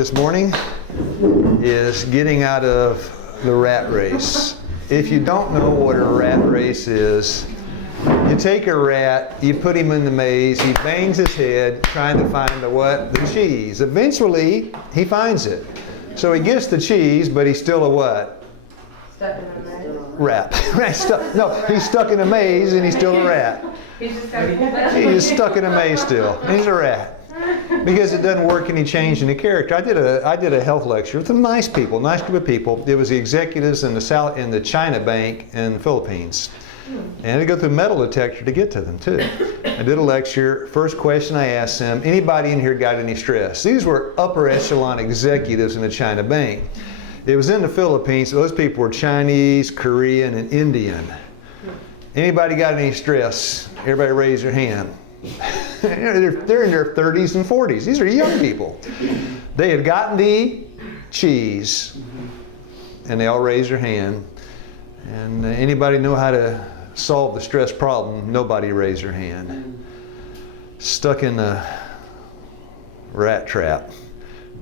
This morning is getting out of the rat race. If you don't know what a rat race is, you take a rat, you put him in the maze, he bangs his head trying to find the what? The cheese. Eventually, he finds it. So he gets the cheese, but he's still a what? Stuck in a maze. Rat. He's stuck in a maze and he's still a rat. He's just got to pull back. He's stuck in a maze still. And he's a rat. Because it doesn't work any change in the character. I did a health lecture with some nice people, nice group of people. It was the executives in the China Bank in the Philippines. And I had to go through metal detector to get to them too. I did a lecture. First question I asked them, anybody in here got any stress? These were upper echelon executives in the China Bank. It was in the Philippines. So those people were Chinese, Korean, and Indian. Anybody got any stress? Everybody raise their hand. They're in their 30s and 40s. These are young people. They had gotten the cheese, and they all raised their hand. And anybody know how to solve the stress problem? Nobody raised their hand. Stuck in the rat trap.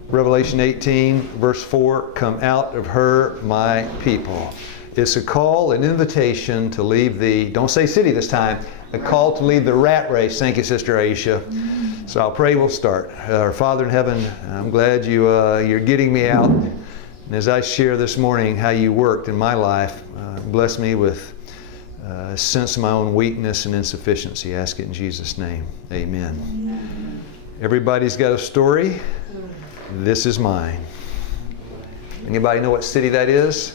Revelation 18, verse 4, come out of her, my people. It's a call, an invitation to leave the, don't say city this time, a call to leave the rat race. Thank you, Sister Aisha. So I'll pray, we'll start. Our Father in heaven, I'm glad you're getting me out. And as I share this morning how you worked in my life, bless me with a sense of my own weakness and insufficiency. I ask it in Jesus' name. Amen. Everybody's got a story. This is mine. Anybody know what city that is?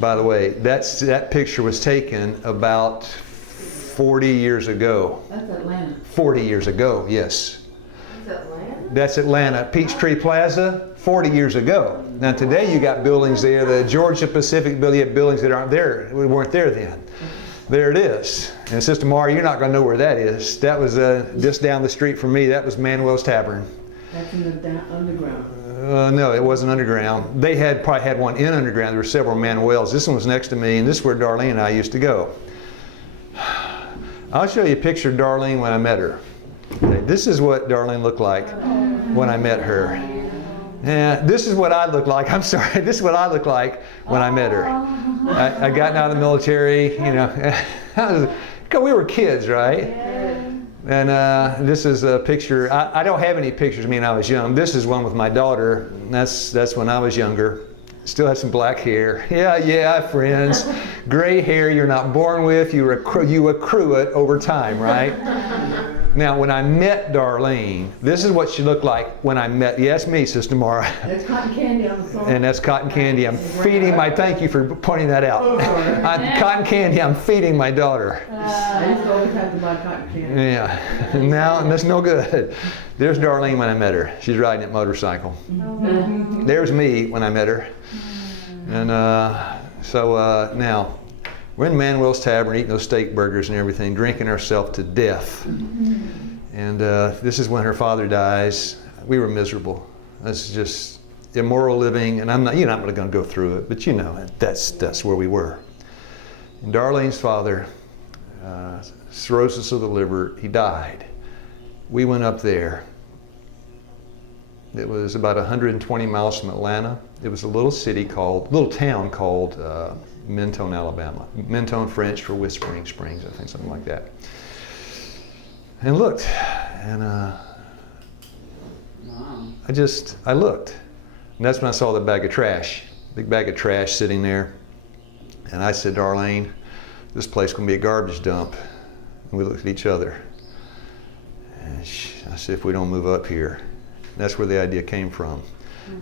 By the way, that picture was taken about 40 years ago. That's Atlanta. 40 years ago, yes. That's Atlanta? That's Atlanta. Peachtree Plaza, 40 years ago. Now today you got buildings there, the Georgia Pacific building, you have buildings that aren't there. We weren't there then. There it is. And Sister Mara, you're not going to know where that is. That was just down the street from me. That was Manuel's Tavern. That's in the underground. No, it wasn't underground. They probably had one in underground. There were several Manuels. This one was next to me, and this is where Darlene and I used to go. I'll show you a picture of Darlene when I met her. Okay, this is what Darlene looked like when I met her. And this is what I looked like. I'm sorry. This is what I looked like when I met her. I gotten out of the military, you know. We were kids, right? And this is a picture. I don't have any pictures of me when I was young. This is one with my daughter. That's when I was younger. Still had some black hair. Yeah, friends. Gray hair you're not born with. You accrue it over time, right? Now, when I met Darlene, this is what she looked like when I met. Yes, me, Sister Mara. That's cotton candy on the phone. And that's cotton candy. I'm feeding my. Thank you for pointing that out. Cotton candy. I'm feeding my daughter. I used to always have to buy cotton candy. Yeah. Now that's no good. There's Darlene when I met her. She's riding that motorcycle. There's me when I met her. And now. We're in Manuel's Tavern eating those steak burgers and everything, drinking ourselves to death. And this is when her father dies. We were miserable. That's just immoral living, and you're not going to go through it, but you know, that's where we were. And Darlene's father, cirrhosis of the liver, he died. We went up there. It was about 120 miles from Atlanta. It was a little town called Mentone, Alabama. Mentone French for Whispering Springs, I think, something like that. And looked, and I looked. And that's when I saw the bag of trash, big bag of trash sitting there. And I said, Darlene, this place is going to be a garbage dump. And we looked at each other. And I said, if we don't move up here. That's where the idea came from.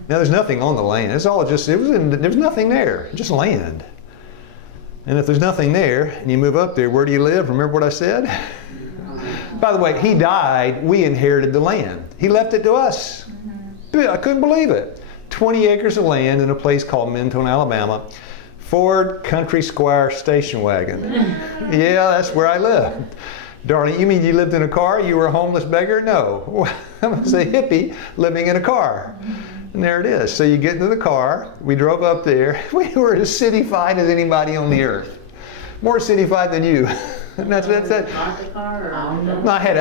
Now there's nothing on the land. It's all just, there's nothing there, just land. And if there's nothing there, and you move up there, where do you live? Remember what I said? By the way, he died, we inherited the land. He left it to us. I couldn't believe it. 20 acres of land in a place called Mentone, Alabama. Ford Country Squire station wagon. Yeah, that's where I lived. Darling, you mean you lived in a car? You were a homeless beggar? No. I was a hippie living in a car. And there it is. So you get into the car. We drove up there. We were as city-fied as anybody on the earth. More cityfied than you. And that's that. Bought the car or? No, I had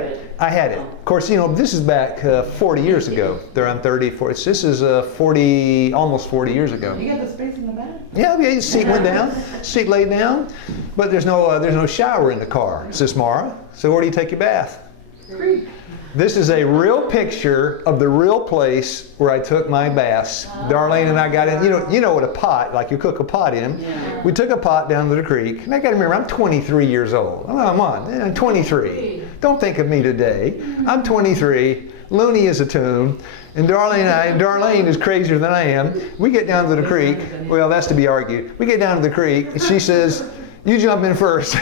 it. Of course, you know, this is back 40 years ago. There, I'm 30, 40. This is 40, almost 40 years ago. You got the space in the back? Yeah, the seat went down, seat laid down, but there's no shower in the car, says Mara. So where do you take your bath? Creek. This is a real picture of the real place where I took my baths. Darlene and I got in. You know what a pot, like you cook a pot in. Yeah. We took a pot down to the creek, and I got to remember, I'm 23 years old. Oh, I'm on. I'm 23. Don't think of me today. I'm 23. Looney is a tune. And Darlene is crazier than I am. We get down to the creek. Well, that's to be argued. We get down to the creek, and she says, "You jump in first."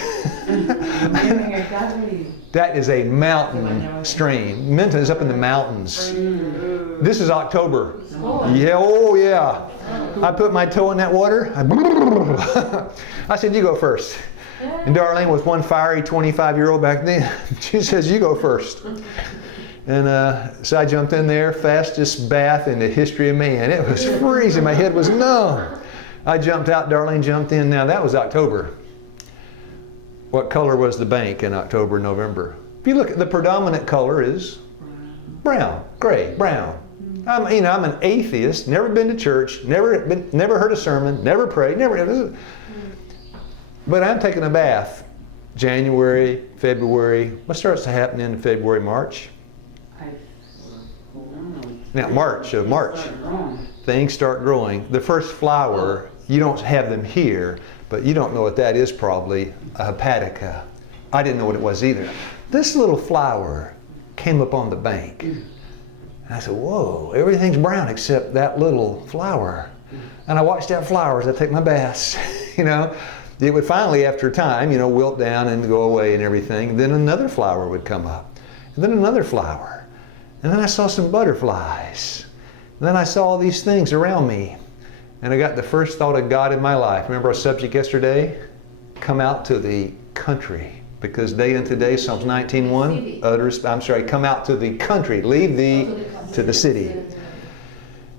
That is a mountain stream. Minton is up in the mountains. This is October. Yeah, oh yeah. I put my toe in that water. I said, "You go first." And Darlene was one fiery 25-year-old back then. She says, "You go first." And so I jumped in there, fastest bath in the history of man. It was freezing. My head was numb. I jumped out. Darlene jumped in. Now that was October. What color was the bank in October, November? If you look at the predominant color is brown, gray, brown. I'm an atheist, never been to church, never heard a sermon, never prayed, never. But I'm taking a bath. January, February. What starts to happen in February, March? Now March. Things start growing. The first flower, you don't have them here, but you don't know what that is probably, a hepatica. I didn't know what it was either. This little flower came up on the bank. And I said, whoa, everything's brown except that little flower. And I watched that flower as I take my baths, It would finally, after time, wilt down and go away and everything. Then another flower would come up. And then another flower. And then I saw some butterflies. And then I saw all these things around me. And I got the first thought of God in my life. Remember our subject yesterday? Come out to the country. Because day unto day, Psalms 19:1, come out to the country. Leave thee to the city.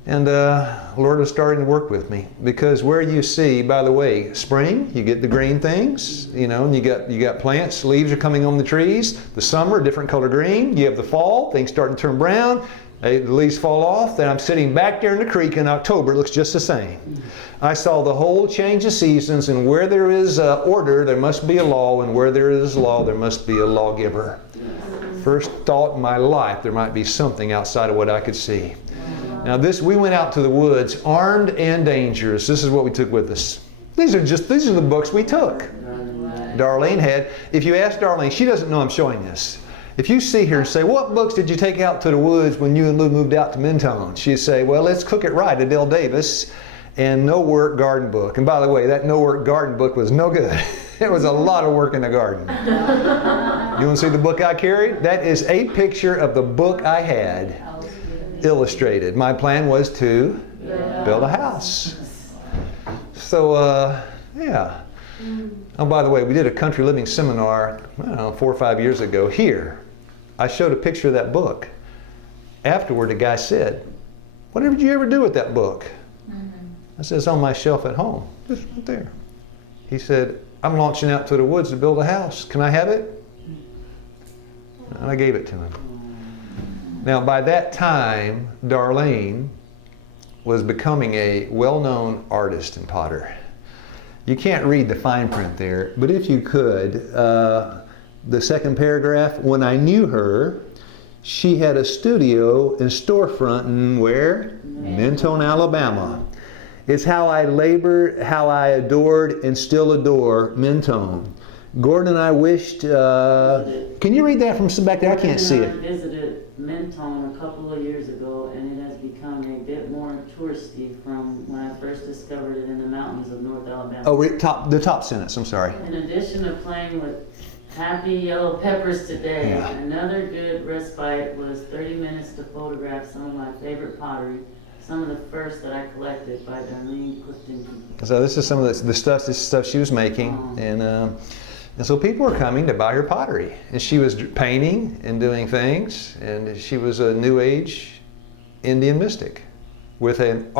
And the Lord was starting to work with me. Because where you see, by the way, spring, you get the green things, and you got plants, leaves are coming on the trees. The summer, different color green. You have the fall, things starting to turn brown. The leaves fall off. Then I'm sitting back there in the creek in October. It looks just the same. I saw the whole change of seasons, and where there is order, there must be a law, and where there is law, there must be a lawgiver. First thought in my life, there might be something outside of what I could see. Now we went out to the woods, armed and dangerous. This is what we took with us. These are the books we took. Darlene had. If you ask Darlene, she doesn't know I'm showing this. If you see her and say, what books did you take out to the woods when you and Lou moved out to Mentone? She'd say, well, Let's Cook It Right, Adele Davis, and No Work Garden Book. And by the way, that No Work Garden Book was no good. It was a lot of work in the garden. You want to see the book I carried? That is a picture of the book I had illustrated. My plan was to build a house. So, yeah. Oh, by the way, we did a country living seminar, 4 or 5 years ago here. I showed a picture of that book. Afterward, the guy said, what did you ever do with that book? I said, it's on my shelf at home. Just right there. He said, I'm launching out to the woods to build a house. Can I have it? And I gave it to him. Now, by that time, Darlene was becoming a well-known artist and potter. You can't read the fine print there, but if you could, the second paragraph, when I knew her, she had a studio and storefront in where? Mentone, Alabama. It's how I labored, how I adored and still adore Mentone. Gordon and I wished, can you read that from back there? I can't see it. I visited Mentone a couple of years ago, and it has become a bit more touristy from when I first discovered it in the mountains of North Alabama. Oh, the top sentence, I'm sorry. In addition to playing with happy yellow peppers today, another good respite was 30 minutes to photograph some of my favorite pottery, some of the first that I collected by Darlene Clifton. So this is some of the stuff she was making, and so people were coming to buy her pottery. And she was painting and doing things, and she was a New Age Indian mystic with an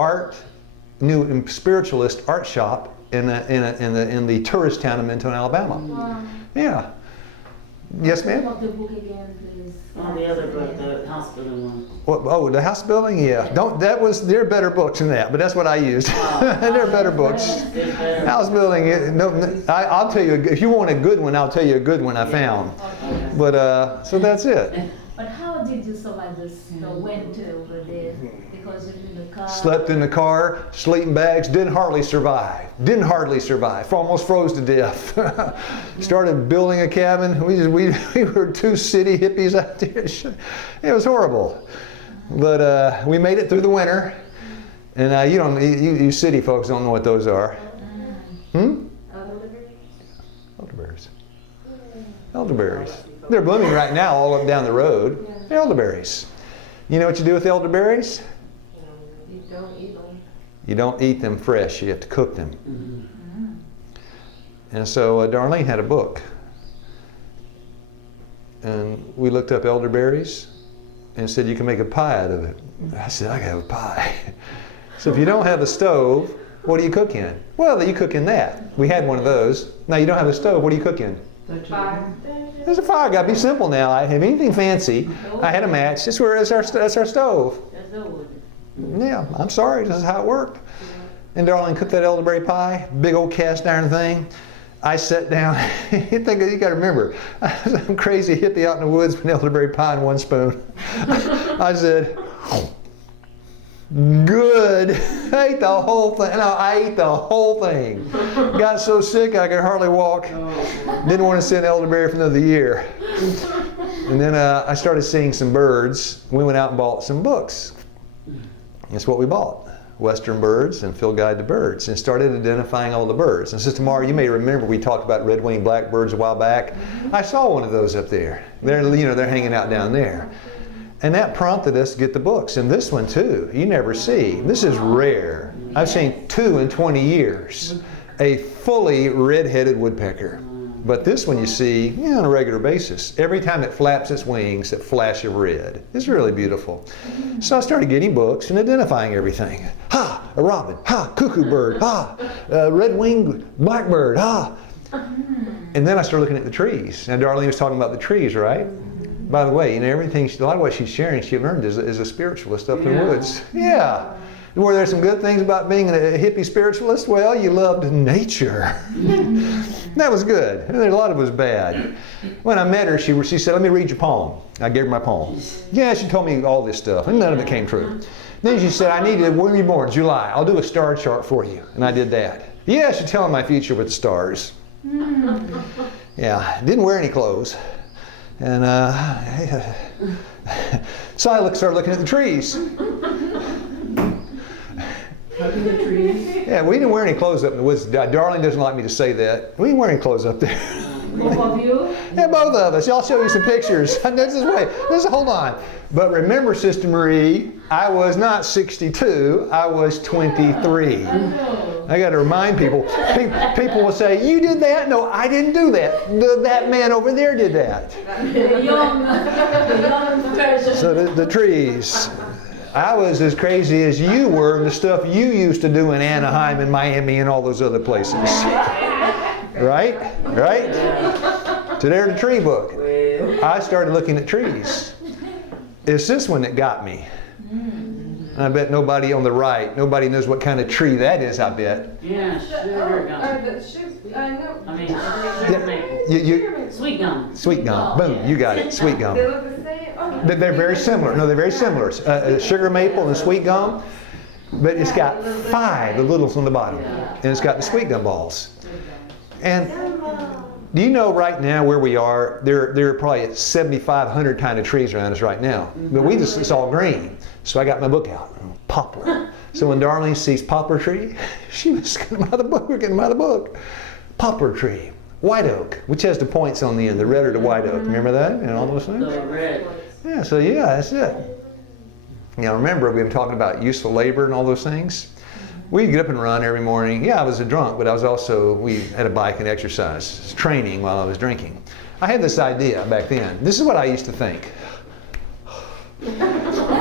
new spiritualist art shop in the tourist town of Minton, Alabama. Wow. Yeah. Yes, ma'am? Of the book again, please. Oh, the other book, the house building one. What, oh, the house building? Yeah. There are better books than that, but that's what I used. There are better books. There's better. House building, I'll tell you, if you want a good one, I'll tell you a good one I found. Okay. But, so that's it. But how did you survive the winter over there? Because you're in the car. Slept in the car, sleeping bags, didn't hardly survive. Almost froze to death. Started building a cabin. We were two city hippies out there. It was horrible. But we made it through the winter. And you city folks don't know what those are. Elderberries. Elderberries. They're blooming right now all up down the road. Elderberries. You know what you do with elderberries? You don't eat them. You don't eat them fresh. You have to cook them. And so Darlene had a book. And we looked up elderberries and said you can make a pie out of it. I said, I can have a pie. So if you don't have a stove, what do you cook in? Well, you cook in that. We had one of those. Now you don't have a stove, what do you cook in? Fire. There's a fire. Got to be simple now. I have anything fancy. I had a match. That's our stove. That's the wood. Yeah, I'm sorry. This is how it worked. And Darlene cooked that elderberry pie, big old cast iron thing. I sat down. You got to remember, I was a crazy hippie out in the woods with an elderberry pie and one spoon. I said, good. I ate the whole thing. No, I ate the whole thing. Got so sick I could hardly walk. Didn't want to sit in elderberry for another year. And then I started seeing some birds. We went out and bought some books. That's what we bought. Western Birds and Field Guide to Birds, and started identifying all the birds. And so tomorrow, you may remember we talked about red-winged blackbirds a while back. I saw one of those up there. They're hanging out down there. And that prompted us to get the books. And this one too, you never see. This is rare. I've seen 2 in 20 years. A fully red-headed woodpecker. But this one you see on a regular basis. Every time it flaps its wings, a flash of red. It's really beautiful. So I started getting books and identifying everything. Ha, a robin. Ha, cuckoo bird. Ha, a red-winged blackbird. Ha. And then I started looking at the trees. And Darlene was talking about the trees, right? By the way, everything, a lot of what she's sharing, she learned as a spiritualist up in the woods. Yeah. Were there some good things about being a hippie spiritualist? Well, you loved nature. That was good. And a lot of it was bad. When I met her, she said, let me read your poem. I gave her my poem. Yeah, she told me all this stuff, and none of it came true. Then she said, I needed, when were you born? July. I'll do a star chart for you. And I did that. Yeah, she's telling my future with the stars. Yeah, didn't wear any clothes. And so I started looking at the trees. Hugging the trees. Yeah, we didn't wear any clothes up in the woods. Darlene doesn't like me to say that. We didn't wear any clothes up there. Both of you? Yeah, both of us. I'll show you some pictures. Hold on. But remember, Sister Marie, I was not 62. I was 23. I got to remind people. People will say, you did that? No, I didn't do that. That man over there did that. The young version. So the trees. I was as crazy as you were in the stuff you used to do in Anaheim and Miami and all those other places. Right? Right? So there's the tree book. I started looking at trees. It's this one that got me. I bet nobody on the right, nobody knows what kind of tree that is, I bet. Yeah, sugar gum. I know. I mean, sugar maple. Sweet gum. Sweet gum. Boom, you got it. Sweet gum. They look the same? Oh. They're very similar. No, they're very similar. Sugar maple and sweet gum. But it's got 5, the littles on the bottom. And it's got the sweet gum balls. And do you know right now where we are, there are probably 7,500 kind of trees around us right now. But it's all green. So I got my book out, poplar. So when Darlene sees poplar tree, she was getting them out of the book. We're getting them out of the book. Poplar tree. White oak, which has the points on the end, the red or the white oak. Remember that? And all those things? The red. Yeah, so yeah, that's it. Now remember, we've been talking about useful labor and all those things. We'd get up and run every morning. Yeah, I was a drunk, but we had a bike and exercise, training while I was drinking. I had this idea back then. This is what I used to think.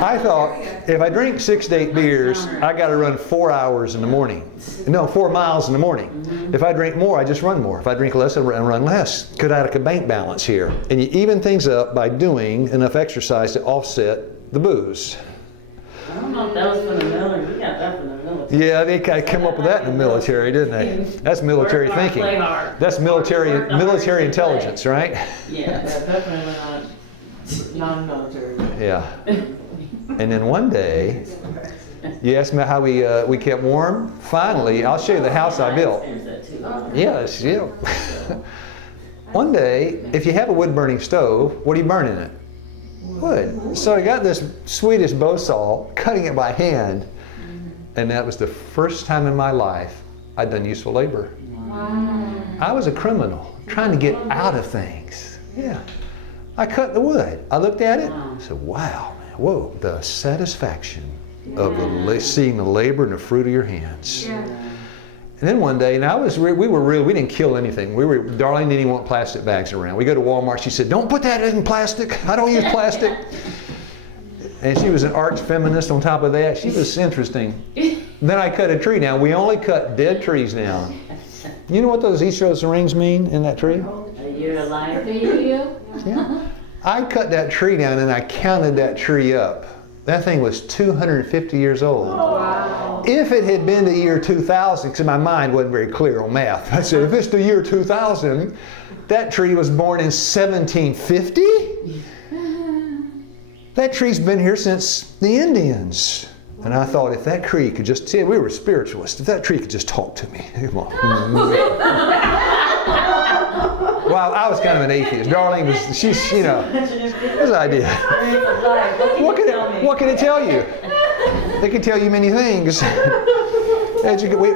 I thought, if I drink 6 to 8 beers, I got to run 4 hours in the morning. No, 4 miles in the morning. If I drink more, I just run more. If I drink less, I run less. Could I have a bank balance here? And you even things up by doing enough exercise to offset the booze. I don't know if that was from the military. We got that from the military. Yeah, they kind of came up with that in the military, didn't they? That's military Work hard, thinking. play hard. That's Work hard, play. military intelligence, right? Yeah. Definitely not non-military. Yeah. And then one day, you asked me how we kept warm. Finally, I'll show you the house I built. Yes, yeah. One day, if you have a wood-burning stove, what do you burn in it? Wood. So I got this Swedish bow saw, cutting it by hand, and that was the first time in my life I'd done useful labor. Wow. I was a criminal, trying to get out of things. Yeah. I cut the wood. I looked at it, I said, wow, man, whoa, the satisfaction of seeing the labor and the fruit of your hands. Yeah. And then one day, and we didn't kill anything. Darlene didn't even want plastic bags around. We go to Walmart, she said, don't put that in plastic. I don't use plastic. And she was an arch feminist on top of that. She was interesting. Then I cut a tree down. We only cut dead trees down. You know what those each of those rings mean in that tree? A year of life. Yeah. I cut that tree down and I counted that tree up. That thing was 250 years old. Wow. If it had been the year 2000, because my mind wasn't very clear on math, I said, if it's the year 2000, that tree was born in 1750? That tree's been here since the Indians. And I thought, if that tree could just, see, we were spiritualists, if that tree could just talk to me. Come on. Well, I was kind of an atheist. Darlene was, she's, you know, his idea. What can it tell you? It can tell you many things.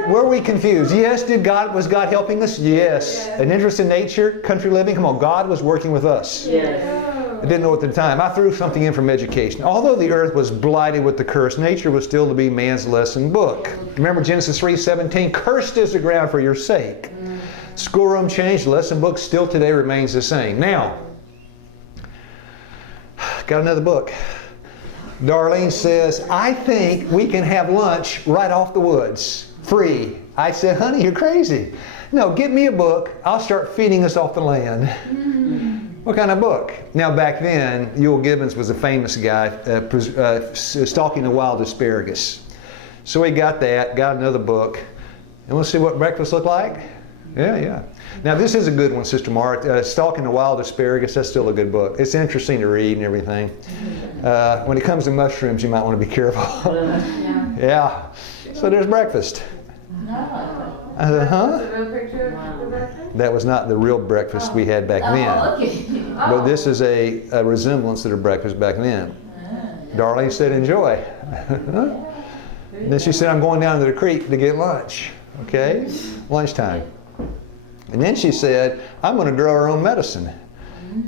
Were we confused? Yes. Was God helping us? Yes. An interest in nature, country living. Come on, God was working with us. Yes. I didn't know at the time. I threw something in from education. Although the earth was blighted with the curse, nature was still to be man's lesson book. Remember Genesis 3:17? Cursed is the ground for your sake. Schoolroom changed, lesson book still today remains the same. Now, got another book. Darlene says, I think we can have lunch right off the woods, free. I said, honey, you're crazy. No, get me a book. I'll start feeding us off the land. What kind of book? Now back then, Ewell Gibbons was a famous guy stalking the wild asparagus. So we got that, got another book, and we'll see what breakfast looked like. Yeah. Now this is a good one, Sister Mara. Stalking the Wild Asparagus, that's still a good book. It's interesting to read and everything. When it comes to mushrooms, you might want to be careful. Yeah. So there's breakfast. I said, huh? That's a real picture of the breakfast? That was not the real breakfast we had back then. Okay. But this is a resemblance to the breakfast back then. Darlene said, enjoy. Then she said, I'm going down to the creek to get lunch. Okay? Lunchtime. And then she said, I'm going to grow our own medicine.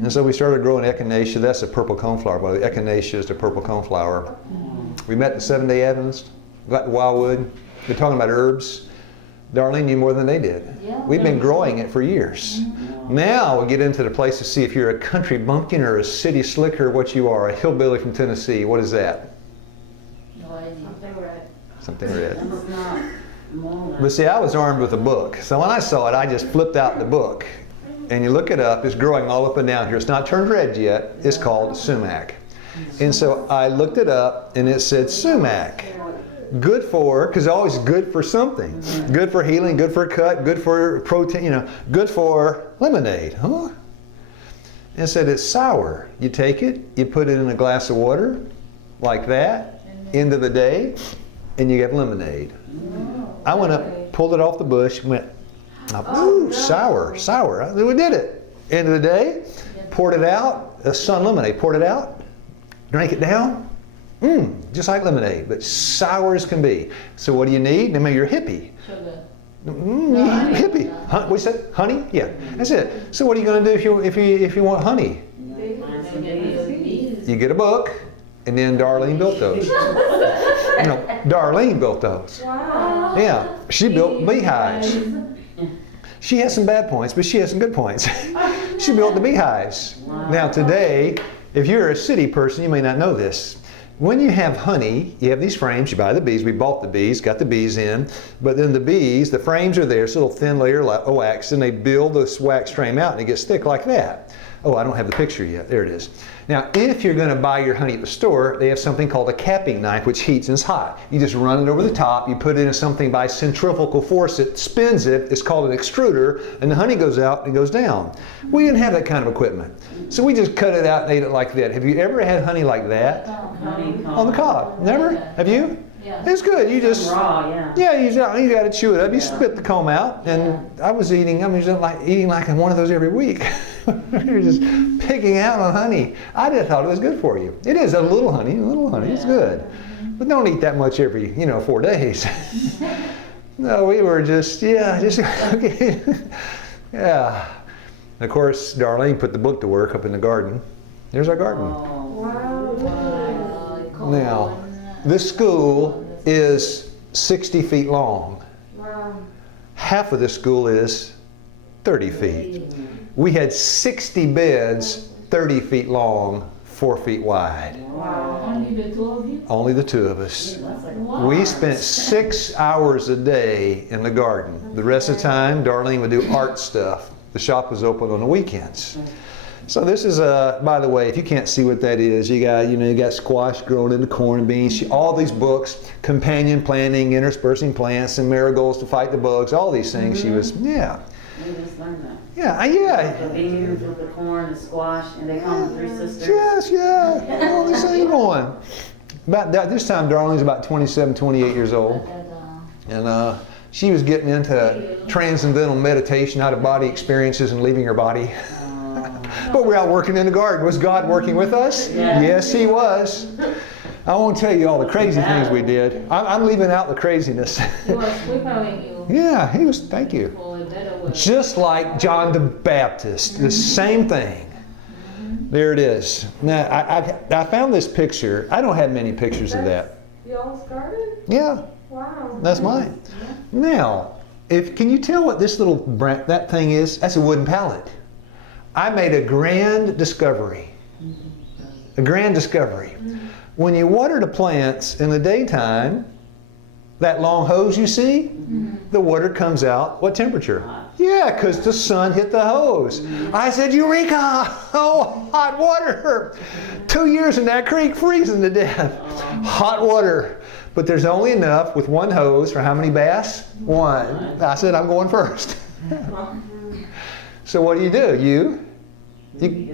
And so we started growing echinacea. That's a purple coneflower. Well, the echinacea is the purple coneflower. We met the Seventh-day Adventists, got the wildwood. They're talking about herbs. Darlene knew more than they did. We've been growing it for years. Now we get into the place to see if you're a country bumpkin or a city slicker, what you are. A hillbilly from Tennessee. What is that? No idea. Something red. That's not more But see, I was armed with a book. So when I saw it, I just flipped out the book. And you look it up, it's growing all up and down here. It's not turned red yet. It's called sumac. And so I looked it up and it said sumac. Good for, because it's always good for something. Good for healing, good for cut, good for protein, you know, good for lemonade. Huh? And it said it's sour. You take it, you put it in a glass of water, like that, end of the day, and you get lemonade. I went up, pulled it off the bush, went, ooh, sour. We did it. End of the day, poured it out, sun lemonade, poured it out, drank it down. Just like lemonade, but sour as can be. So what do you need? I mean, you're a hippie. Sugar. Hippie. What you said? Honey? Yeah, that's it. So what are you going to do if you want honey? You get a book, and then Darlene built those. Darlene built those. Wow. Yeah, she built beehives. She has some bad points, but she has some good points. She built the beehives. Now today, if you're a city person, you may not know this. when you have honey, you have these frames, you buy the bees, we bought the bees, got the bees in, but then the bees, the frames are there, it's a little thin layer of wax, and they build this wax frame out and it gets thick like that. Oh, I don't have the picture yet. There it is. Now, if you're going to buy your honey at the store, they have something called a capping knife, which heats and is hot. You just run it over the top, you put it in something by centrifugal force, it spins it, it's called an extruder, and the honey goes out and goes down. We didn't have that kind of equipment. So we just cut it out and ate it like that. Have you ever had honey like that? On the cob? Never? Have you? Yeah. It's good. You just Raw, yeah. yeah, you got to chew it up. You spit the comb out, and I was eating like one of those every week. You're just picking out on honey. I just thought it was good for you. It is a little honey. It's good, but don't eat that much every 4 days. No, we were just okay. Yeah. And of course, Darlene put the book to work up in the garden. There's our garden. Now, this school is 60 feet long. Wow. Half of the school is 30 feet. We had 60 beds, 30 feet long, 4 feet wide. Wow. Only the two of you? Only the two of us. Wow. We spent 6 hours a day in the garden. The rest of the time, Darlene would do art stuff. The shop was open on the weekends. So this is by the way, if you can't see what that is, you got squash growing into corn and beans, all these books, companion planting, interspersing plants, and marigolds to fight the bugs, all these things. She was, We just learned that. yeah. The beans with the corn, the squash, and they call them three sisters. Yes, all this thing going. About this time, Darlene's about 27, 28 years old. And she was getting into transcendental meditation, out-of-body experiences and leaving her body. But we're out working in the garden. Was God working with us? Yeah. Yes, He was. I won't tell you all the crazy things we did. I'm leaving out the craziness. He was preparing you Yeah, He was, thank you. for a better way. Just like John the Baptist, the same thing. There it is. Now, I found this picture. I don't have many pictures of that. Y'all's garden? Yeah, Wow. that's mine. Now, can you tell what this little that thing is? That's a wooden pallet. I made a grand discovery. A grand discovery. When you water the plants in the daytime, that long hose you see, the water comes out, what temperature? Yeah, because the sun hit the hose. I said, Eureka! Oh, hot water! 2 years in that creek freezing to death. Hot water. But there's only enough with one hose for how many bass? One. I said, I'm going first. So what do? You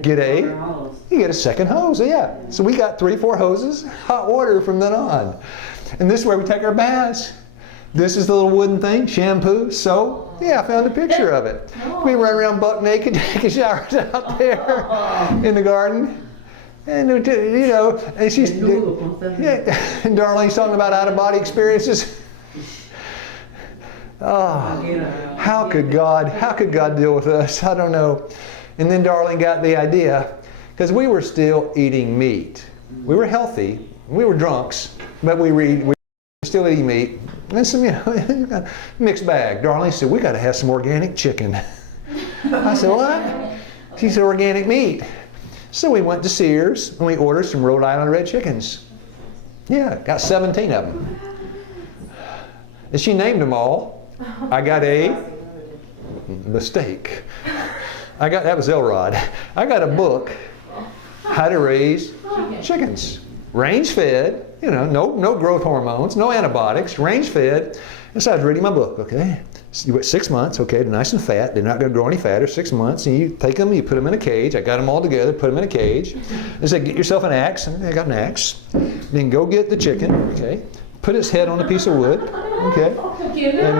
get a second hose, yeah. So we got 3, 4 hoses, hot water from then on. And this is where we take our baths. This is the little wooden thing, shampoo, soap. Yeah, I found a picture of it. We run around buck naked, taking showers out there in the garden. And and she's, and Darlene's talking about out-of-body experiences. Oh, how could God deal with us? I don't know. And then Darlene got the idea, because we were still eating meat. We were healthy, we were drunks, but we were still eating meat. And some, mixed bag. Darlene said, we got to have some organic chicken. I said, what? She said, organic meat. So we went to Sears and we ordered some Rhode Island red chickens. Yeah, got 17 of them. And she named them all. I got a mistake. That was Elrod. I got a book, How to Raise Chickens. Range fed, no growth hormones, no antibiotics, range fed. And so I was reading my book, okay? So you wait 6 months, okay, they're nice and fat. They're not going to grow any fatter, 6 months. And you take them, you put them in a cage. I got them all together, put them in a cage. They said, get yourself an axe. And I got an axe. Then go get the chicken, okay? Put its head on a piece of wood, okay? And then,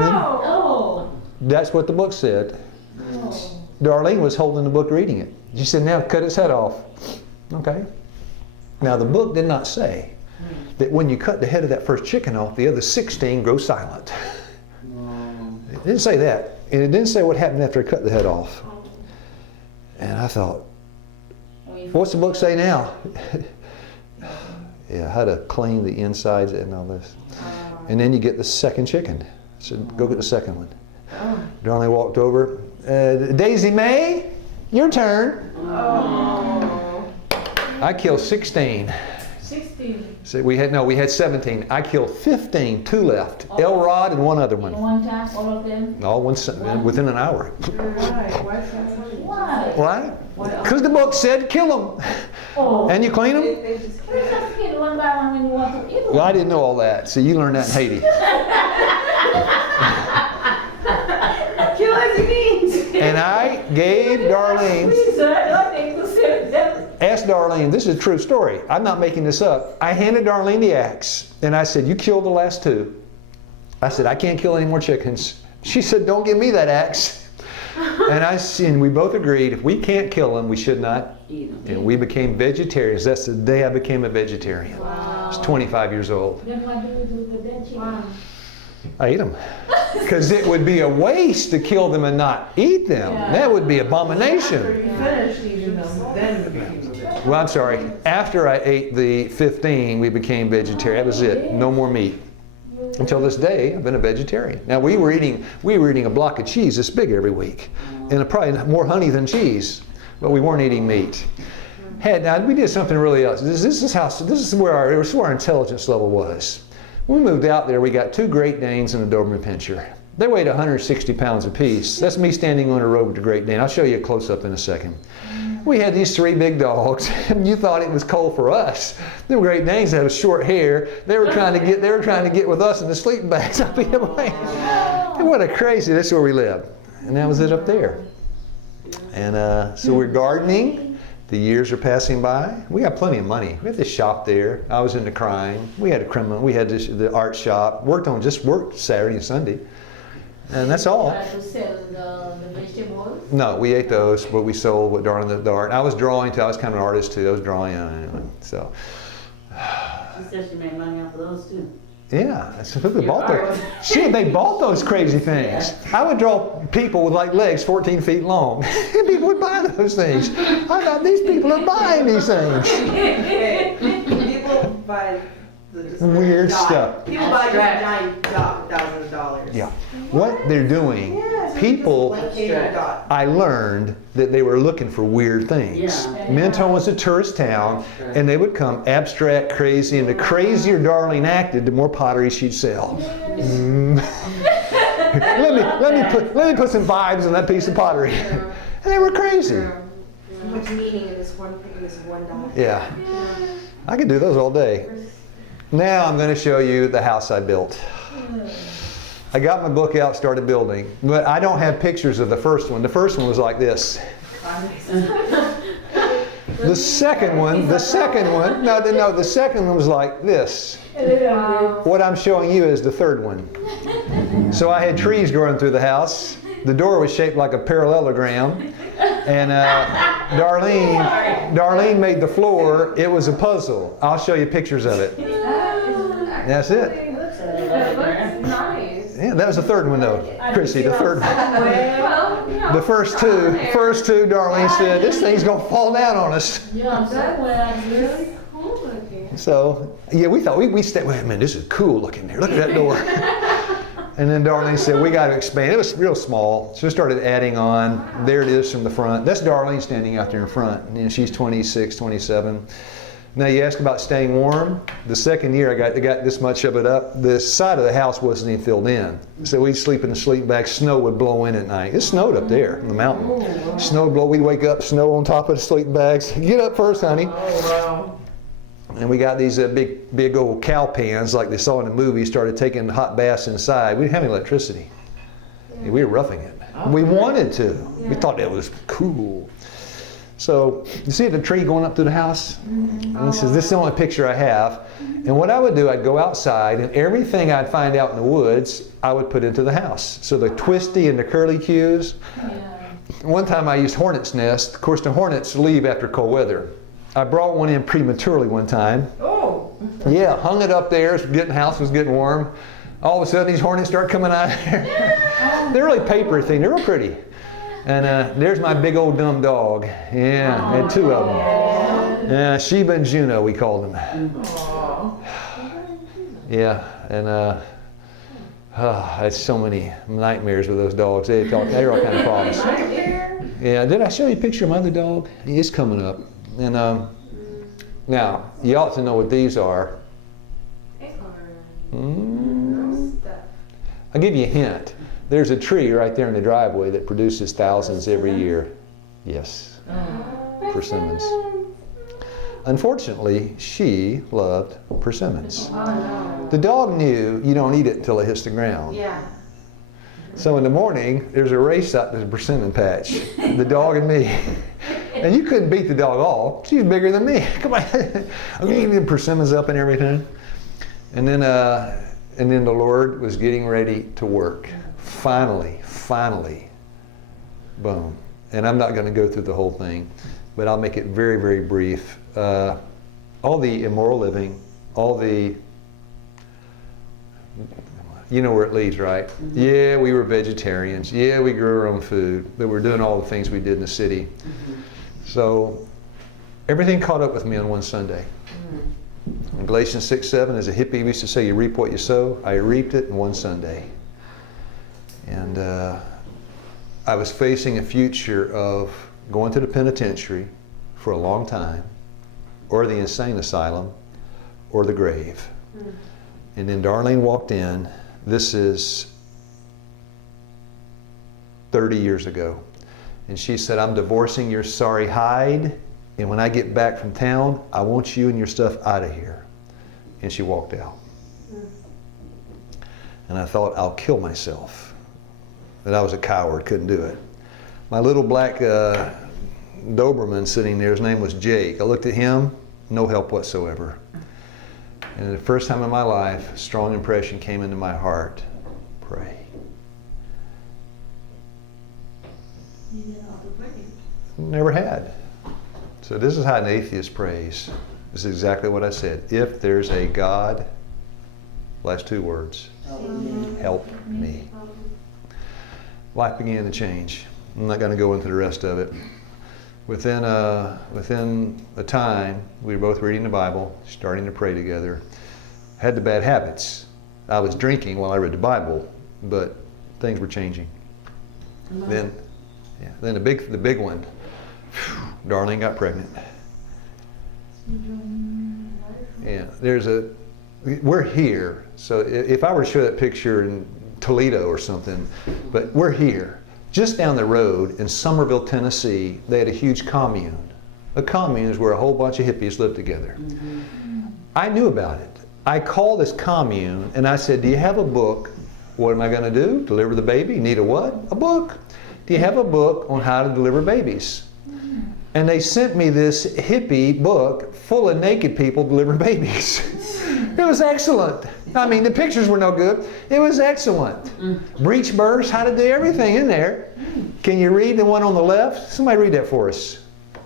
that's what the book said. Darlene was holding the book reading it. She said, now cut its head off. Okay. Now the book did not say that when you cut the head of that first chicken off, the other 16 grow silent. It didn't say that. And it didn't say what happened after I cut the head off. And I thought, what's the book say now? Yeah, how to clean the insides and all this. And then you get the second chicken. So go get the second one. Darlene walked over. Daisy Mae, your turn. I killed 16. 16. So we had 17. I killed 15, 2 left. Elrod and one other In one. one time, all of them? All within an hour. Why? Why is that so? Why? Why? Because the book said kill them. Oh. And you clean them? They just You just kill one by one when you want to eat them. Well, I didn't know all that. So you learned that in Haiti. kill as he means. And I gave Darlene, Please, sir, I don't think to say that. asked Darlene, this is a true story. I'm not making this up. I handed Darlene the axe and I said, you killed the last 2. I said, I can't kill any more chickens. She said, don't give me that axe. And we both agreed, if we can't kill them, we should not Eat 'em. And we became vegetarians. That's the day I became a vegetarian. I was 25 years old. Then what do you do with the dead chicken? I ate them. Because it would be a waste to kill them and not eat them. Yeah. That would be After abomination. you finish eating them, then you became a vegetarian. Well, I'm sorry. After I ate the 15, we became vegetarian. That was it. No more meat. Until this day, I've been a vegetarian. Now we were eating a block of cheese this big every week, and probably more honey than cheese, but we weren't eating meat. We did something really else. This is where our intelligence level was. When we moved out there, we got 2 Great Danes and a Doberman Pinscher. They weighed 160 pounds apiece. That's me standing on a road with a Great Dane. I'll show you a close-up in a second. We had these 3 big dogs, and you thought it was cold for us. The Great Danes had a short hair. They were trying to get with us in the sleeping bags. And what a crazy! That's where we lived, and that was it up there. And so we're gardening. The years are passing by. We got plenty of money. We had this shop there. I was into crime. We had the art shop. Worked Saturday and Sunday. And that's all. Try to sell the vegetables. No, we ate those, but we sold what Darlene the art. I was drawing too. I was kind of an artist too. I was drawing anyway. So She said she made money off of those too. yeah, some people bought those. Shit, they bought those crazy things. I would draw people with like legs 14 feet long. And people would buy those things. I thought these people are buying these things. People buy the just Weird dot. stuff. People buy just a giant dot for $1,000. Yeah. What they're doing, Yes, people, just a blank dot. I learned that they were looking for weird things. Yeah. Mentone was a tourist town, and they would come abstract, crazy, and the crazier Darlene acted, the more pottery she'd sell. let me put some vibes in that piece of pottery. And they were crazy. So much meaning in this one dot. Yeah. I could do those all day. Now I'm going to show you the house I built. I got my book out, started building, but I don't have pictures of the first one. The first one was like this. The second one was like this. What I'm showing you is the third one. So I had trees growing through the house. The door was shaped like a parallelogram. And Darlene made the floor. It was a puzzle. I'll show you pictures of it. That's it. Nice. Yeah, that was the third one though, Chrissy, the third one. Well, you know, The first two, Darlene said, this thing's gonna fall down on us. Yeah, somewhere like this. really cool looking. So, yeah, we thought, we stepped, wait a minute, this is cool looking there. Look at that door. And then Darlene said, we got to expand. It was real small. So we started adding on. There it is from the front. That's Darlene standing out there in front. And she's 26, 27. Now you ask about staying warm. The second year I got this much of it up. The side of the house wasn't even filled in. So we'd sleep in the sleeping bag. Snow would blow in at night. It snowed up there in the mountain. Snow would blow. We'd wake up, snow on top of the sleeping bags. Get up first, honey. Oh, wow. And we got these big old cow pans like they saw in the movie, started taking hot baths inside. We didn't have any electricity. We were roughing it. We wanted to. We thought that was cool. So you see the tree going up through the house? And he says, this is the only picture I have. And what I would do, I'd go outside and everything I'd find out in the woods, I would put into the house. So the twisty and the curly cues. One time I used hornet's nest. Of course the hornets leave after cold weather. I brought one in prematurely one time. Oh. Yeah, hung it up there. House was getting warm. All of a sudden, these hornets start coming out of there. They're really papery thing. They're real pretty. And there's my big old dumb dog. Yeah, I had 2 of them. Yeah, Sheba and Juno, we called them. Yeah, and I had so many nightmares with those dogs. They were all kind of problems. Yeah, did I show you a picture of my other dog? It's coming up. And now, you ought to know what these are. I'll give you a hint. There's a tree right there in the driveway that produces thousands every year. Yes, persimmons. Unfortunately, she loved persimmons. The dog knew you don't eat it until it hits the ground. Yeah. So in the morning, there's a race out to the persimmon patch, the dog and me. And you couldn't beat the dog off. She's bigger than me. Come on, I'm eating the persimmons up and everything. And then the Lord was getting ready to work. Finally, boom. And I'm not going to go through the whole thing, but I'll make it very, very brief. All the immoral living, all the, you know where it leads, right? Mm-hmm. Yeah, we were vegetarians. Yeah, we grew our own food. But we're doing all the things we did in the city. Mm-hmm. So everything caught up with me on one Sunday. In Galatians 6:7, as a hippie, we used to say, you reap what you sow. I reaped it in one Sunday. And I was facing a future of going to the penitentiary for a long time, or the insane asylum, or the grave. And then Darlene walked in. This is 30 years ago. And she said, I'm divorcing your sorry hide. And when I get back from town, I want you and your stuff out of here. And she walked out. And I thought, I'll kill myself. But I was a coward, couldn't do it. My little black Doberman sitting there, his name was Jake. I looked at him, no help whatsoever. And the first time in my life, a strong impression came into my heart. Pray. You did all the praying. Never had. So this is how an atheist prays. This is exactly what I said. If there's a God, last two words, help me. Life began to change. I'm not going to go into the rest of it. Within a time, we were both reading the Bible, starting to pray together. Had the bad habits. I was drinking while I read the Bible, but things were changing. Then the big one, Darlene got pregnant. Yeah, we're here. So if I were to show that picture in Toledo or something, but we're here. Just down the road in Somerville, Tennessee, they had a huge commune. A commune is where a whole bunch of hippies lived together. Mm-hmm. I knew about it. I called this commune and I said, do you have a book? What am I going to do? Deliver the baby? Need a what? A book. Do you have a book on how to deliver babies? Mm-hmm. And they sent me this hippie book full of naked people delivering babies. It was excellent. I mean, the pictures were no good. It was excellent. Breech births, how to do everything in there. Can you read the one on the left? Somebody read that for us.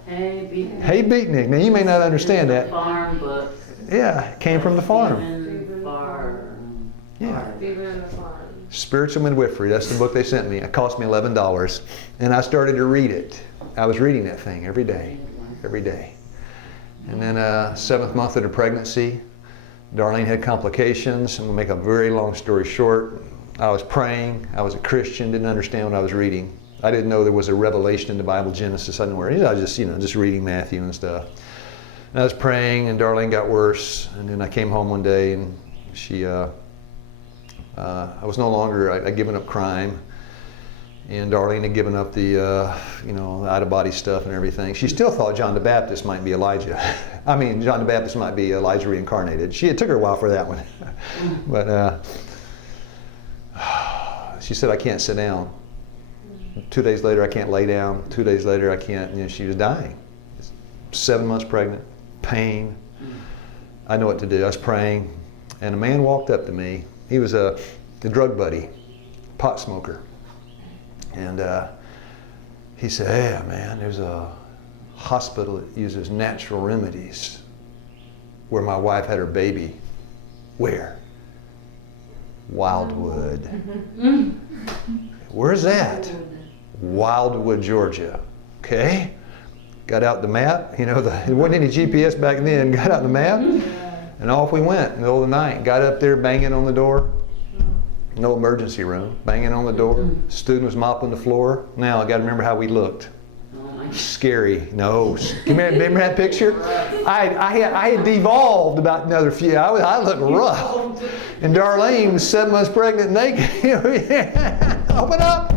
Hey, Beatnik. Hey, Beatnik. Now, you may not understand that. Farm book. Yeah, it came from the farm. Farm. Yeah. Fever on the farm. Spiritual Midwifery. That's the book they sent me. It cost me $11. And I started to read it. I was reading that thing every day. Every day. And then 7th month of the pregnancy, Darlene had complications. I'm going to make a very long story short. I was praying. I was a Christian, didn't understand what I was reading. I didn't know there was a revelation in the Bible, Genesis. I didn't know where. I was just reading Matthew and stuff. And I was praying, and Darlene got worse. And then I came home one day, and I was no longer, I'd given up crime. And Darlene had given up the, out-of-body stuff and everything. She still thought John the Baptist might be Elijah. I mean, John the Baptist might be Elijah reincarnated. It took her a while for that one. But she said, I can't sit down. 2 days later, I can't lay down. 2 days later, I can't, she was dying. 7 months pregnant, pain. I know what to do. I was praying, and a man walked up to me. He was a drug buddy, pot smoker. And he said, hey, man, there's a hospital that uses natural remedies where my wife had her baby. Where? Wildwood. Where's that? Wildwood, Georgia. Okay. Got out the map. There wasn't any GPS back then. Got out the map. And off we went in the middle of the night. Got up there banging on the door. No emergency room. Banging on the door. Student was mopping the floor. Now I got to remember how we looked. Oh my Scary. No. Remember that picture? I had devolved about another few. I looked rough. And Darlene was 7 months pregnant, naked. Open up.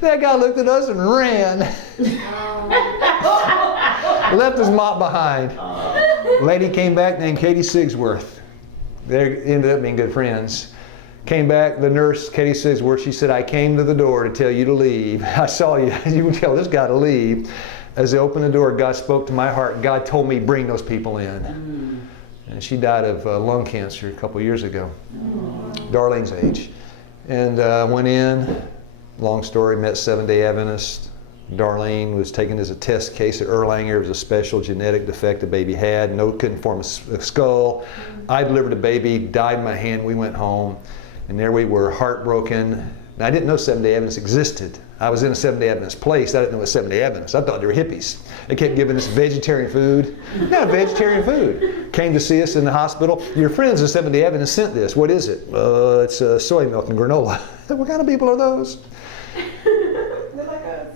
That guy looked at us and ran. Left his mop behind. Lady came back named Katie Sigsworth. They ended up being good friends. Came back, the nurse, Katie Sigsworth, she said, I came to the door to tell you to leave. I saw you. You can tell this guy to leave. As they opened the door, God spoke to my heart. God told me, bring those people in. And she died of lung cancer a couple years ago. Darlene's age. And went in, long story, met Seventh-day Adventist. Darlene was taken as a test case at Erlanger. It was a special genetic defect the baby had. No, couldn't form a skull. I delivered a baby, died in my hand. We went home. And there we were, heartbroken. And I didn't know Seventh-day Adventists existed. I was in a Seventh-day Adventist place. I didn't know what Seventh-day Adventists. I thought they were hippies. They kept giving us vegetarian food. Not vegetarian food. Came to see us in the hospital. Your friends at Seventh-day Adventists sent this. What is it? It's soy milk and granola. What kind of people are those? They're like us.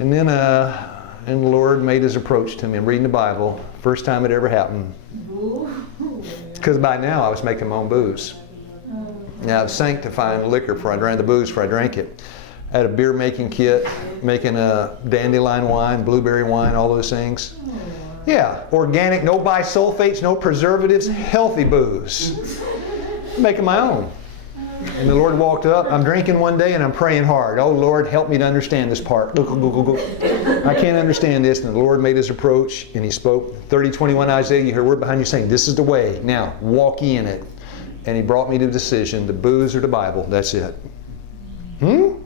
And then and the Lord made his approach to me. I'm reading the Bible. First time it ever happened. Because by now I was making my own booze. Now I was sanctifying liquor before I drank the booze before I drank it. I had a beer making kit, making a dandelion wine, blueberry wine, all those things. Yeah, organic, no bisulfates, no preservatives, healthy booze. Making my own. And the Lord walked up. I'm drinking one day and I'm praying hard. Oh Lord, help me to understand this part. Go. I can't understand this. And the Lord made his approach and he spoke. 30:21 Isaiah, you hear a word behind you saying, this is the way. Now, walk ye in it. And he brought me to the decision, the booze or the Bible. That's it. The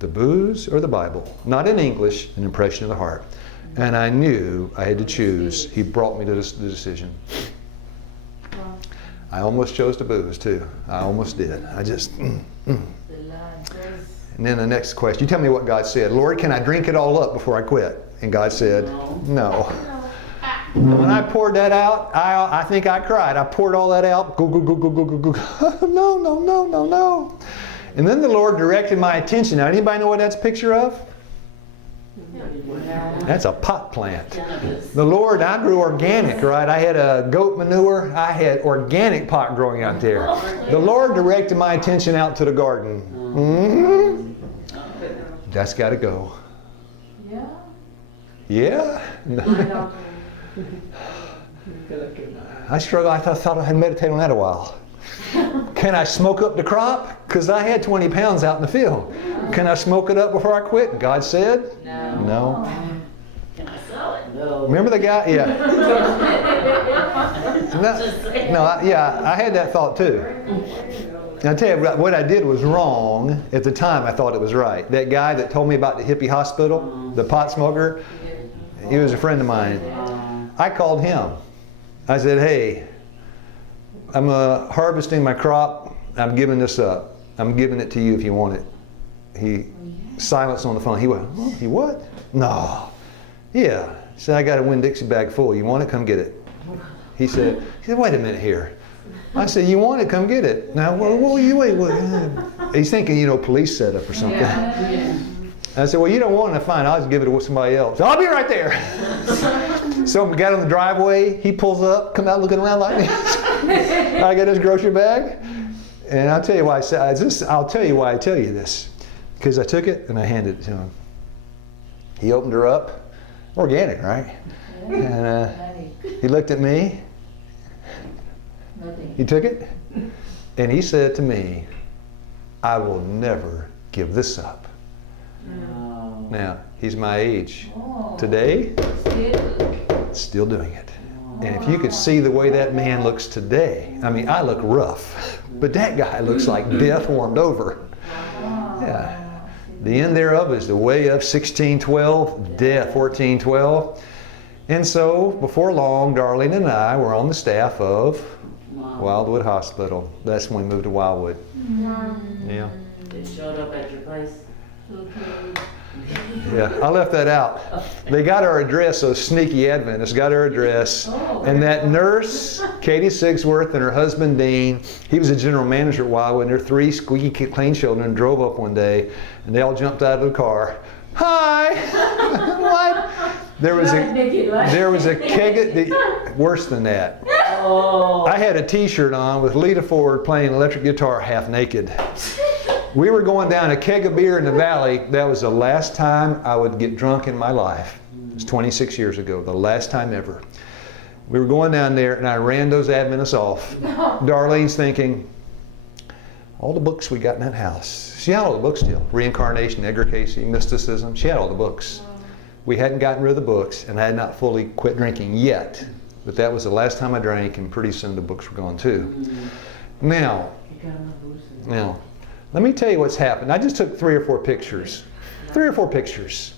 booze or the Bible. Not in English, an impression of the heart. And I knew I had to choose. He brought me to the decision. I almost chose the booze too. I almost did. I just. And then the next question. You tell me what God said. Lord, can I drink it all up before I quit? And God said, no. And when I poured that out, I think I cried. I poured all that out. Go. No. And then the Lord directed my attention. Now, anybody know what that's a picture of? That's a pot plant. The Lord, I grew organic, right? I had a goat manure. I had organic pot growing out there. The Lord directed my attention out to the garden. That's got to go. Yeah? I struggle. I thought I had meditated on that a while. Can I smoke up the crop? Because I had 20 pounds out in the field. Can I smoke it up before I quit? God said, no. Can I sell it? No. Remember the guy? Yeah. I had that thought too. And I'll tell you what I did was wrong. At the time, I thought it was right. That guy that told me about the hippie hospital, the pot smoker, he was a friend of mine. I called him. I said, hey, I'm harvesting my crop. I'm giving this up. I'm giving it to you if you want it. He silenced on the phone. He went, oh, you what? No. Yeah. He said, I got a Winn-Dixie bag full. You want it? Come get it. He said, wait a minute here. I said, you want it? Come get it. Now, wait. He's thinking, police setup or something. Yeah. I said, well, you don't want it, fine. I'll just give it to somebody else. I'll be right there. So we got on the driveway. He pulls up, come out looking around like this. I got his grocery bag. And I'll tell you why I'll tell you why I tell you this. Because I took it and I handed it to him. He opened her up. Organic, right? And he looked at me. He took it. And he said to me, I will never give this up. Now, he's my age. Today, still doing it. And if you could see the way that man looks today, I mean, I look rough, but that guy looks like death warmed over. Yeah. The end thereof is the way of 16:12, death 14:12. And so, before long, Darlene and I were on the staff of Wildwood Hospital. That's when we moved to Wildwood. Yeah. They showed up at your place. Yeah, I left that out. They got our address, those sneaky Adventists got our address. And that nurse, Katie Sigsworth, and her husband, Dean, he was a general manager at Wildwood, and their 3 squeaky clean children drove up one day, and they all jumped out of the car. Hi! What? There was a keg, worse than that. Oh. I had a t-shirt on with Lita Ford playing electric guitar half naked. We were going down a keg of beer in the valley. That was the last time I would get drunk in my life. It was 26 years ago, the last time ever. We were going down there and I ran those Adventists off. Darlene's thinking, all the books we got in that house. She had all the books still. Reincarnation, Edgar Cayce, mysticism. She had all the books. We hadn't gotten rid of the books, and I had not fully quit drinking yet. But that was the last time I drank, and pretty soon the books were gone too. Now, let me tell you what's happened. I just took 3 or 4 pictures. 3 or 4 pictures.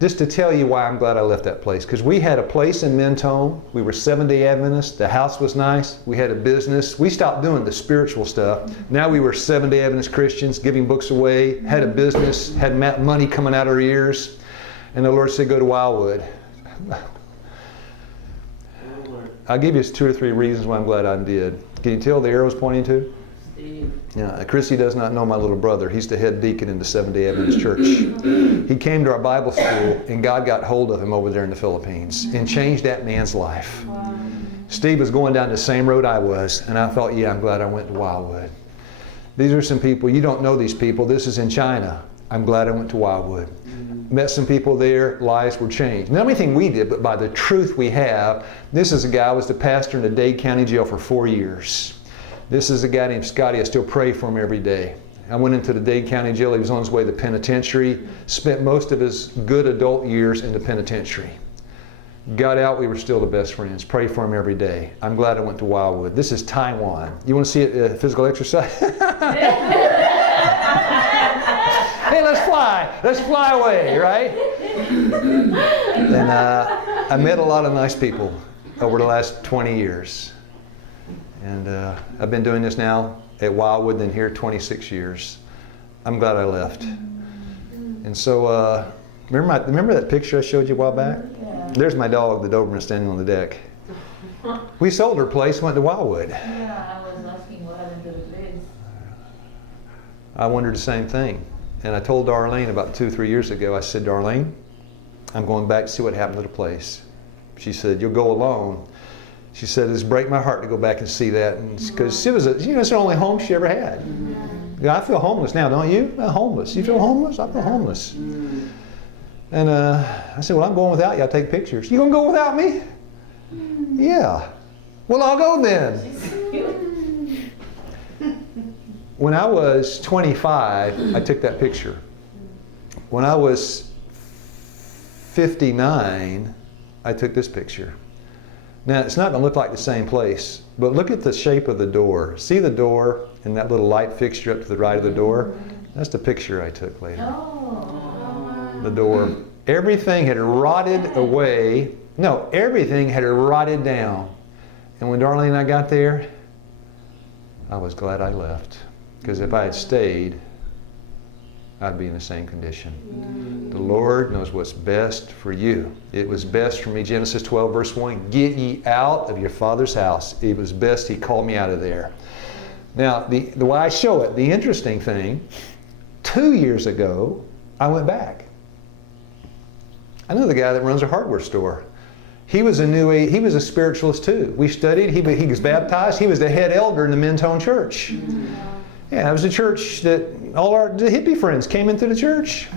Just to tell you why I'm glad I left that place. Because we had a place in Mentone. We were 7-day Adventists. The house was nice. We had a business. We stopped doing the spiritual stuff. Now we were 7-day Adventist Christians, giving books away, had a business, had money coming out our ears. And the Lord said, go to Wildwood. I'll give you 2 or 3 reasons why I'm glad I did. Can you tell the arrow's pointing to? Steve. Yeah, Chrissy does not know my little brother. He's the head deacon in the 7-day Adventist Church. He came to our Bible school, and God got hold of him over there in the Philippines and changed that man's life. Wow. Steve was going down the same road I was, and I thought, yeah, I'm glad I went to Wildwood. These are some people, you don't know these people. This is in China. I'm glad I went to Wildwood. Met some people there, lives were changed. Not anything we did, but by the truth we have. This is a guy who was the pastor in the Dade County Jail for 4 years. This is a guy named Scotty. I still pray for him every day. I went into the Dade County Jail. He was on his way to the penitentiary. Spent most of his good adult years in the penitentiary. Got out, we were still the best friends. Pray for him every day. I'm glad I went to Wildwood. This is Taiwan. You want to see a physical exercise? Hey, let's fly. Let's fly away, right? And I met a lot of nice people over the last 20 years. And I've been doing this now at Wildwood and here 26 years. I'm glad I left. And so, remember that picture I showed you a while back? Yeah. There's my dog, the Doberman, standing on the deck. We sold her place, went to Wildwood. Yeah, I was asking what happened to the place. I wondered the same thing. And I told Darlene about 2 or 3 years ago, I said, Darlene, I'm going back to see what happened to the place. She said, you'll go alone. She said, it's break my heart to go back and see that. Because it was, it's the only home she ever had. Yeah, I feel homeless now, don't you? I'm homeless. You feel homeless? I feel homeless. And I said, well, I'm going without you. I'll take pictures. You going to go without me? Yeah. Well, I'll go then. When I was 25, I took that picture. When I was 59, I took this picture. Now, it's not going to look like the same place, but look at the shape of the door. See the door and that little light fixture up to the right of the door? That's the picture I took later. Oh. The door. Everything had rotted away. No, everything had rotted down. And when Darlene and I got there, I was glad I left. Because if I had stayed, I'd be in the same condition. The Lord knows what's best for you. It was best for me, Genesis 12, verse 1, get ye out of your father's house. It was best he called me out of there. Now, the way I show it, the interesting thing, 2 years ago, I went back. I know the guy that runs a hardware store. He was he was a spiritualist too. We studied, he was baptized, he was the head elder in the Mentone church. Yeah, it was a church that all the hippie friends came into the church.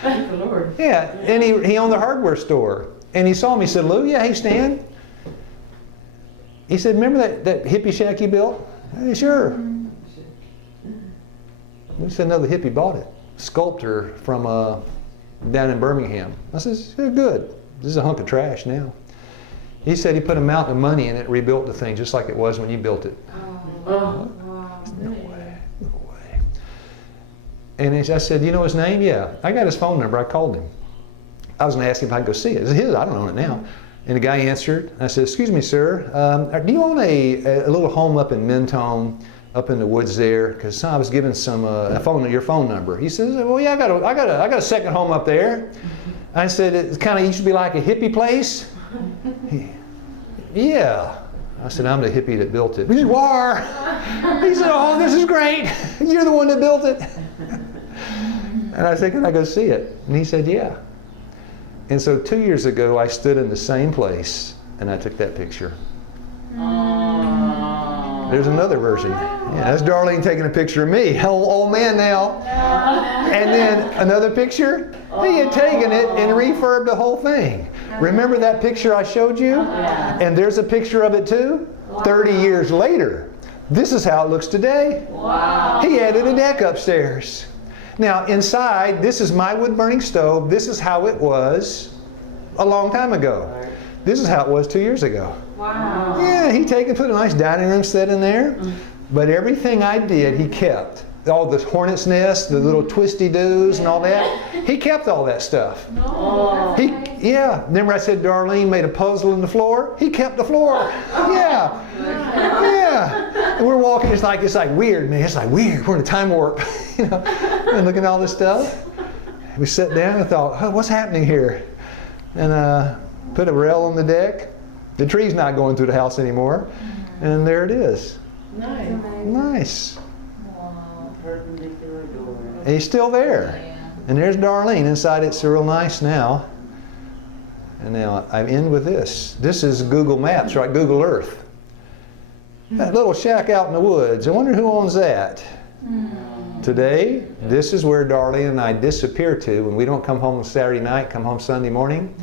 Thank the Lord. Yeah, and he owned the hardware store. And he saw me, he said, Lou, yeah, hey Stan. He said, remember that hippie shack you built? I said, sure. He said, no, the hippie bought it. Sculptor from down in Birmingham. I said, yeah, good. This is a hunk of trash now. He said he put a mountain of money in it, rebuilt the thing just like it was when you built it. Oh. No way, no way. And I said, do you know his name? Yeah. I got his phone number. I called him. I was going to ask him if I could go see it. It's his. I don't own it now. And the guy answered. I said, excuse me, sir. Do you own a little home up in Mentone? up in the woods there, because I was given your phone number. He says, well, yeah, I got a second home up there. I said, it kind of used to be like a hippie place. Yeah. I said, I'm the hippie that built it. You are. He said, oh, this is great. You're the one that built it. And I said, can I go see it? And he said, yeah. And so 2 years ago, I stood in the same place and I took that picture. Oh. There's another version. Yeah, that's Darlene taking a picture of me. Old man now. And then another picture. He had taken it and refurbed the whole thing. Remember that picture I showed you? Yeah. And there's a picture of it too. 30 years later. This is how it looks today. Wow. He added a deck upstairs. Now inside, this is my wood burning stove. This is how it was a long time ago. This is how it was 2 years ago. Wow. Yeah, he put a nice dining room set in there. But everything I did, he kept. All the hornet's nest, the little twisty-doos and all that. He kept all that stuff. Oh. Remember I said Darlene made a puzzle in the floor? He kept the floor. Yeah. Yeah. And we're walking, it's like weird, man. It's like weird. We're in a time warp. You know, and looking at all this stuff. We sat down and thought, oh, what's happening here? And put a rail on the deck. The tree's not going through the house anymore. And there it is. Nice. Nice. Perpendicular door. And he's still there. And there's Darlene inside. It's real nice now. And now I end with this. This is Google Maps, right? Google Earth. That little shack out in the woods. I wonder who owns that. Today, this is where Darlene and I disappear to when we don't come home on Saturday night, come home Sunday morning.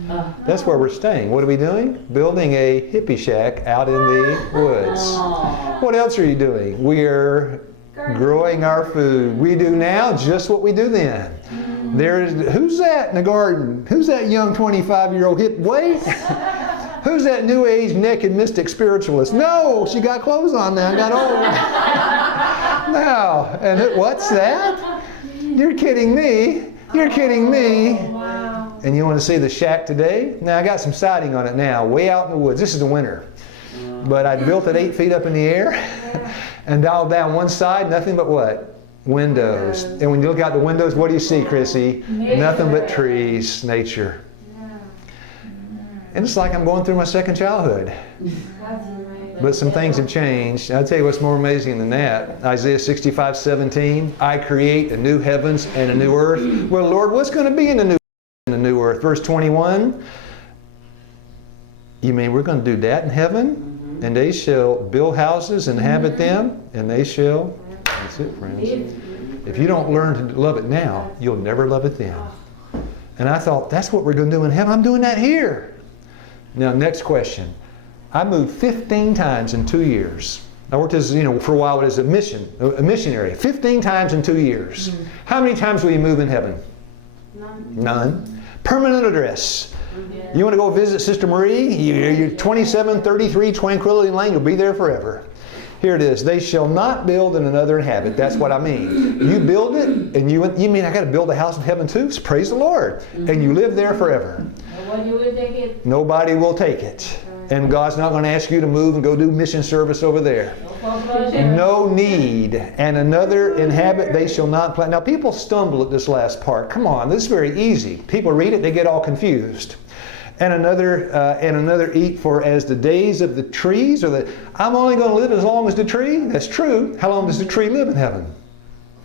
That's where we're staying. What are we doing? Building a hippie shack out in the woods. Oh. What else are you doing? We're growing our food. We do now just what we do then. Who's that in the garden? Who's that young 25-year-old hip? Wait! Who's that new age naked mystic spiritualist? No, she got clothes on now, got old. No, and what's that? You're kidding me. You're kidding me. Wow. And you want to see the shack today? Now I got some siding on it now, way out in the woods. This is the winter. But I built it 8 feet up in the air and dialed down one side, nothing but what? Windows. And when you look out the windows, what do you see, Chrissy? Nothing but trees, nature. And it's like I'm going through my second childhood. But some things have changed. I'll tell you what's more amazing than that. Isaiah 65:17. I create a new heavens and a new earth. Well, Lord, what's going to be in the new earth? Verse 21. You mean we're going to do that in heaven? And they shall build houses and inhabit them, and they shall. That's it, friends. If you don't learn to love it now, you'll never love it then. And I thought, that's what we're going to do in heaven. I'm doing that here. Now, next question. I moved 15 times in 2 years. I worked as, for a while as a missionary. 15 times in 2 years. How many times will you move in heaven? None. Permanent address. You want to go visit Sister Marie? You're 2733 Tranquility Lane. You'll be there forever. Here it is. They shall not build and another inhabit. That's what I mean. You build it, and you mean I got to build a house in heaven too? Praise the Lord. And you live there forever. Nobody will take it. Nobody will take it. And God's not going to ask you to move and go do mission service over there. No need. And another inhabit, they shall not plant. Now people stumble at this last part. Come on, this is very easy. People read it, they get all confused. And another eat, for as the days of the trees, I'm only going to live as long as the tree. That's true. How long does the tree live in heaven?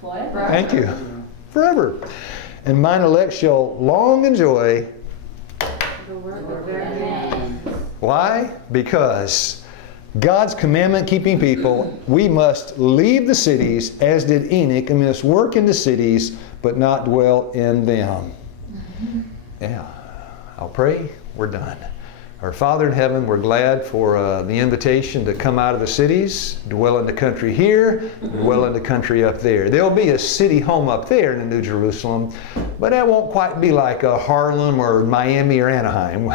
Forever. Thank you. Forever. And mine elect shall long enjoy. Why? Because God's commandment-keeping people, we must leave the cities, as did Enoch, and must work in the cities, but not dwell in them. Yeah. I'll pray. We're done. Our Father in heaven, we're glad for the invitation to come out of the cities, dwell in the country here, dwell in the country up there. There'll be a city home up there in the New Jerusalem, but that won't quite be like Harlem or Miami or Anaheim.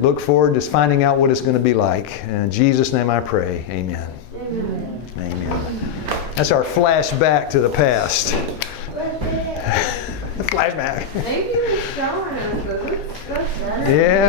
Look forward to finding out what it's going to be like. In Jesus' name I pray. Amen. Amen. Amen. That's our flashback to the past. Flashback. Thank you for showing us. That's Yeah.